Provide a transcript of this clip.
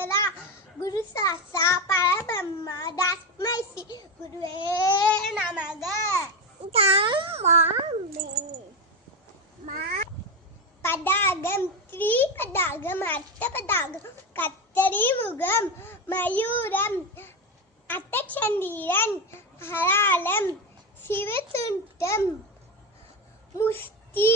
மாதரா குரு சாசா பரபிரம்மா தஸ்மை ஸ்ரீ குருவே நமக. பதாகம் திரிபதாகம் அர்த்தபதாகம் கத்தரி முகம் மயூரம் அட்டச்சந்திரன் ஹராலம் சிவசுண்டம் முஸ்தி